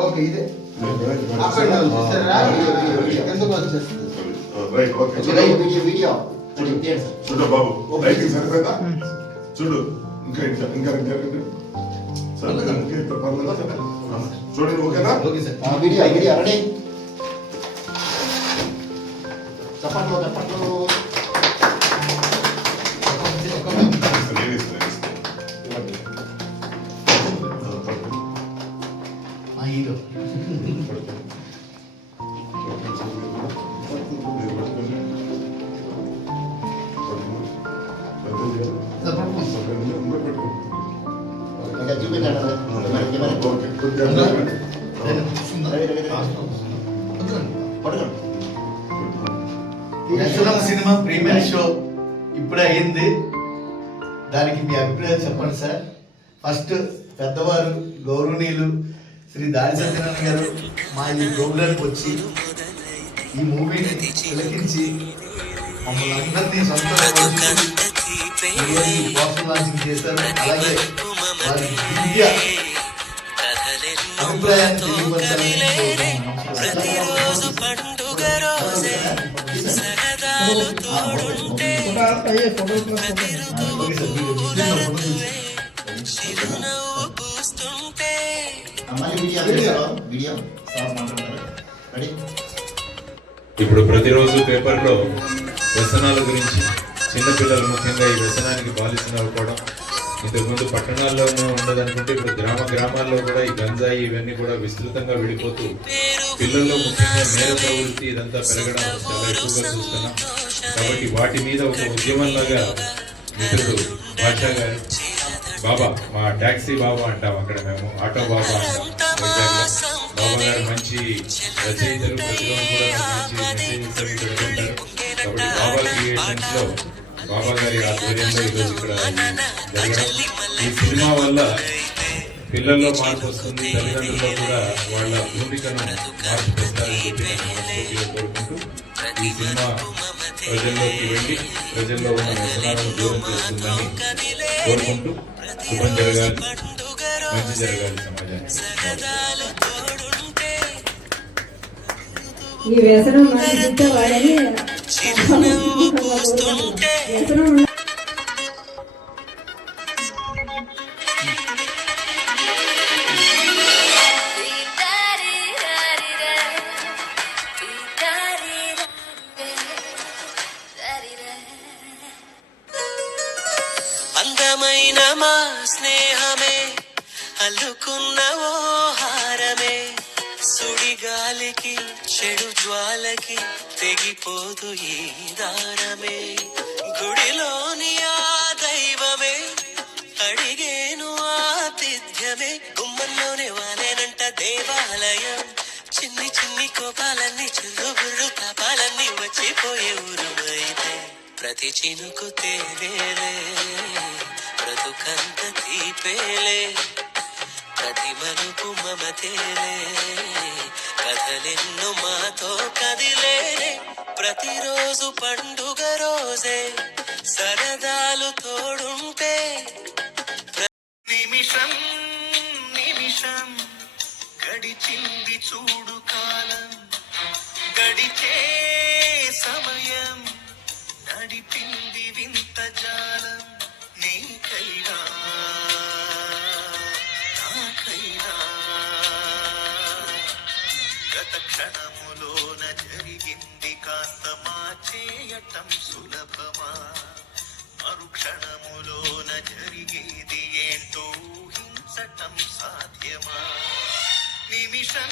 Okay ఇదే. Up and down చూసారా ఎందుకు వచ్చేస్తుంది right okay video video video. చూడు బాబు లైటింగ్ సరిపోయిందా చూడు ఇంకా ఇంకా చూడండి ఓకేనా? వీడియో వీడియో చప్పట్లు చప్పట్లు సినిమా ప్రీమియర్ షో ఇప్పుడే అయింది. దానికి మీ అభిప్రాయం చెప్పండి సార్. ఫస్ట్ పెద్దవారు గౌరవనీయులు శ్రీ దాడి సత్యనారాయణ గారు మా ఈ ప్రోగ్రాంకి వచ్చి ఈ మూవీని తిలకించి మమ్మల్ని అందరినీ సొంత ఈ లాంచింగ్ చేశారు. అలాగే వారి విద్య ప్రతిరోజు పండుగ రోజే. సరదాలు తోడుంటే ప్రతి ఋతువు చిరునవ్వు పూస్తుంటే. ఇప్పుడు ప్రతిరోజు పేపర్లో వ్యసనాల గురించి చిన్నపిల్లలు ముఖ్యంగా ఈ వ్యసనానికి బాలిసిన కూడా. ఇంతకుముందు పట్టణాల్లోనే ఉండదనుకుంటే ఇప్పుడు గ్రామ గ్రామాల్లో కూడా ఈ గంజాయి ఇవన్నీ కూడా విస్తృతంగా విడిపోతూ పిల్లల్లో ముఖ్యంగా మేర ప్రవృత్తి ఇదంతా పెరగడం చాలా ఎక్కువగా చూస్తున్నాం. కాబట్టి వాటి మీద ఒక ఉద్యమంలాగా మిత్రుడు భాషా గారు బాబా మా టాక్సీ బాబా అంటాం అక్కడ మేము ఆటో బాబా అంటాం. బాబా గారు మంచి రచయితలు ప్రతిరోజు కూడా మంచి కాబట్టి బాబా క్రియేషన్స్లో బాబా గారి ఆధ్వర్యంలో ఈరోజు ఇక్కడ ఈ సినిమా వల్ల పిల్లల్లో మార్పు వస్తుంది తల్లిదండ్రుల్లో కూడా వాళ్ళ భూమికను మార్పు తెస్తారని చెప్పి నేను మనస్ఫూర్తిగా కోరుకుంటూ ఈ సినిమా ప్రజల్లోకి వెళ్ళి ప్రజల్లో ఉన్న వ్యసనాలను దూరం చేస్తుందని కోరుకుంటూ శుభం జరగాలి మంచి జరగాలి సమాజానికి. ఈ వ్యసనం వాడని చిరునవ్వు పూస్తుంటే అందమైన మా స్నేహమే అల్లుకున్న ఓ హారమే సుడిగాలికి చెడు జ్వాలకి తెగిపోదు ఈ దారమే. గుడిలోని ఆ దైవమే అడిగేను ఆతిథ్యమే. గుమ్మంలోనే వాలేనంట దేవాలయం. చిన్ని చిన్ని కోపాలన్నీ చిల్లు బుర్రు తాపాలన్నీ వచ్చిపోయే ఊరుమైతే. ప్రతి చినుకు తేలేలే బ్రతుకంత తీపేలే. ప్రతి మలుపు మమతేలే. కథలెన్ను మాతో కదిలేనే ప్రతిరోజు పండుగ రోజే. సరదాలు తోడుంటే నిమిషం నిమిషం గడిచింది చూడు. మార్చేయటం సులభమా? మరుక్షణములోన జరిగేది ఏంటో హింసటం సాధ్యమా? నిమిషం